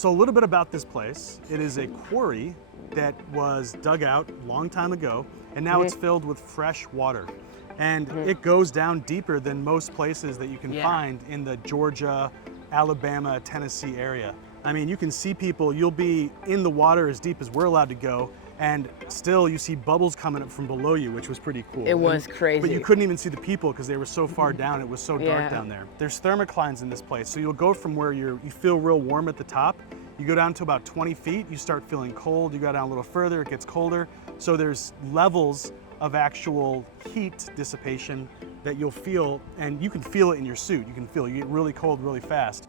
So a little bit about this place. It is a quarry that was dug out a long time ago, and now it's filled with fresh water. And it goes down deeper than most places that you can find in the Georgia, Alabama, Tennessee area. I mean, you can see people, you'll be in the water as deep as we're allowed to go, and still you see bubbles coming up from below you, which was pretty cool. It was crazy. But you couldn't even see the people because they were so far down. It was so dark down there. There's thermoclines in this place. So you'll go from where you feel real warm at the top, you go down to about 20 feet, you start feeling cold. You go down a little further, it gets colder. So there's levels of actual heat dissipation that you'll feel, and you can feel it in your suit. You get really cold really fast.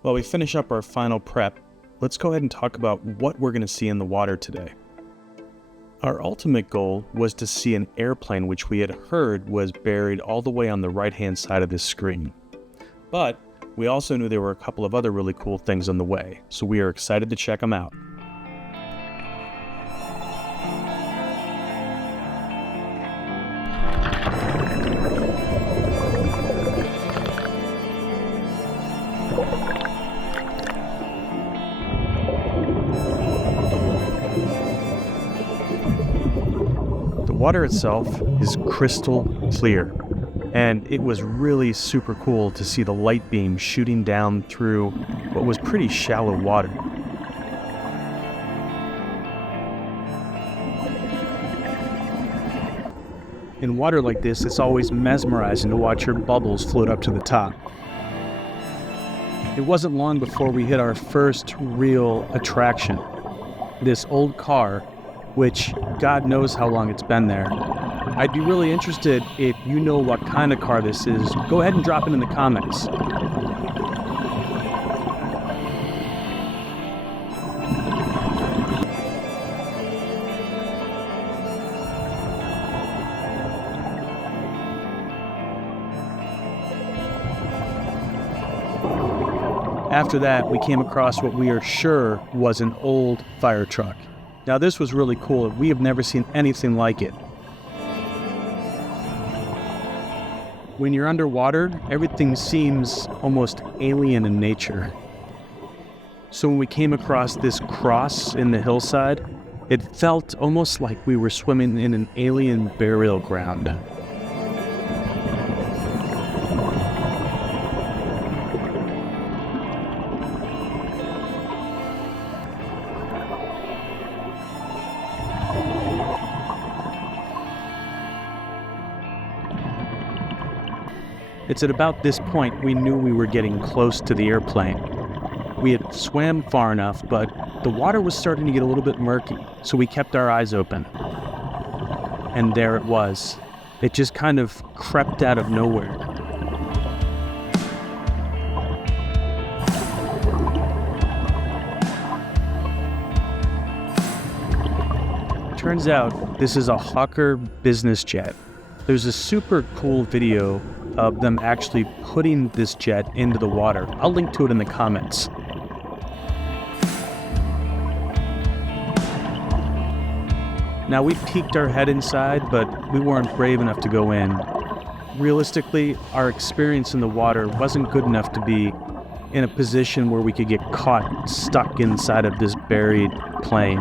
While we finish up our final prep, let's go ahead and talk about what we're going to see in the water today. Our ultimate goal was to see an airplane, which we had heard was buried all the way on the right-hand side of this screen. But we also knew there were a couple of other really cool things on the way, so we are excited to check them out. The water itself is crystal clear, and it was really super cool to see the light beam shooting down through what was pretty shallow water. In water like this, it's always mesmerizing to watch your bubbles float up to the top. It wasn't long before we hit our first real attraction, this old car, which God knows how long it's been there. I'd be really interested if you know what kind of car this is. Go ahead and drop it in the comments. After that, we came across what we are sure was an old fire truck. Now this was really cool. We have never seen anything like it. When you're underwater, everything seems almost alien in nature. So when we came across this cross in the hillside, it felt almost like we were swimming in an alien burial ground. It's at about this point we knew we were getting close to the airplane. We had swam far enough, but the water was starting to get a little bit murky, so we kept our eyes open. And there it was. It just kind of crept out of nowhere. Turns out this is a Hawker business jet. There's a super cool video of them actually putting this jet into the water. I'll link to it in the comments. Now we peeked our head inside, but we weren't brave enough to go in. Realistically, our experience in the water wasn't good enough to be in a position where we could get caught stuck inside of this buried plane.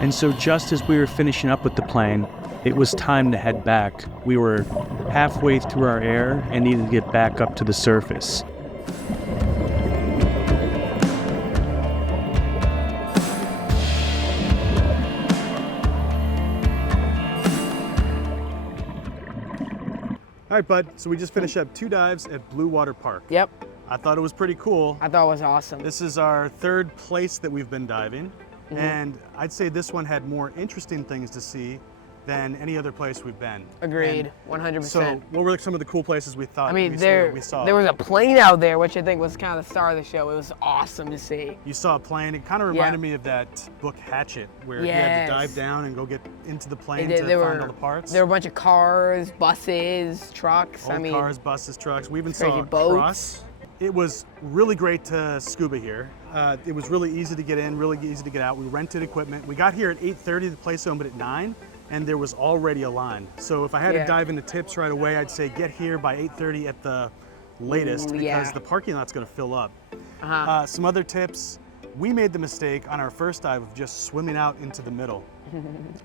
And so just as we were finishing up with the plane, it was time to head back. We were halfway through our air and needed to get back up to the surface. All right, bud, so we just finished up 2 dives at Blue Water Park. Yep. I thought it was pretty cool. I thought it was awesome. This is our 3rd place that we've been diving. And I'd say this one had more interesting things to see than any other place we've been. Agreed, 100%. So what were some of the cool places we thought we saw? There was a plane out there, which I think was kind of the star of the show. It was awesome to see. You saw a plane. It kind of reminded me of that book Hatchet, where you had to dive down and go get into the plane to find all the parts. There were a bunch of cars, buses, trucks. Cars, buses, trucks. We even saw a cross. It was really great to scuba here. It was really easy to get in, really easy to get out. We rented equipment. We got here at 8:30, the place opened at 9, and there was already a line. So if I had to dive into tips right away, I'd say get here by 8:30 at the latest because the parking lot's gonna fill up. Some other tips, we made the mistake on our first dive of just swimming out into the middle.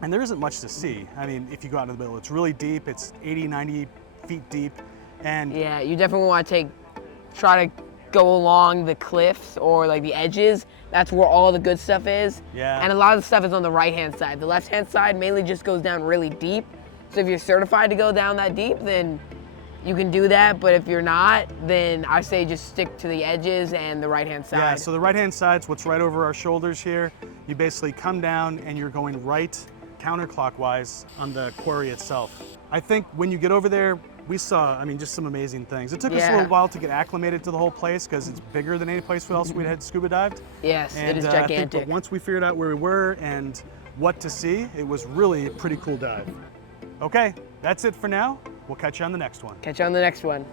And there isn't much to see. I mean, if you go out in the middle, it's really deep, it's 80, 90 feet deep. And yeah, you definitely want to try to go along the cliffs or like the edges. That's where all the good stuff is. Yeah. And a lot of the stuff is on the right-hand side. The left-hand side mainly just goes down really deep. So if you're certified to go down that deep, then you can do that. But if you're not, then I say just stick to the edges and the right-hand side. Yeah, so the right-hand side's what's right over our shoulders here. You basically come down and you're going right counterclockwise on the quarry itself. I think when you get over there, we saw, I mean, just some amazing things. It took us a little while to get acclimated to the whole place because it's bigger than any place else we had scuba dived. Yes, And, it is I think, gigantic. but once we figured out where we were and what to see, it was really a pretty cool dive. Okay, that's it for now. We'll catch you on the next one. Catch you on the next one.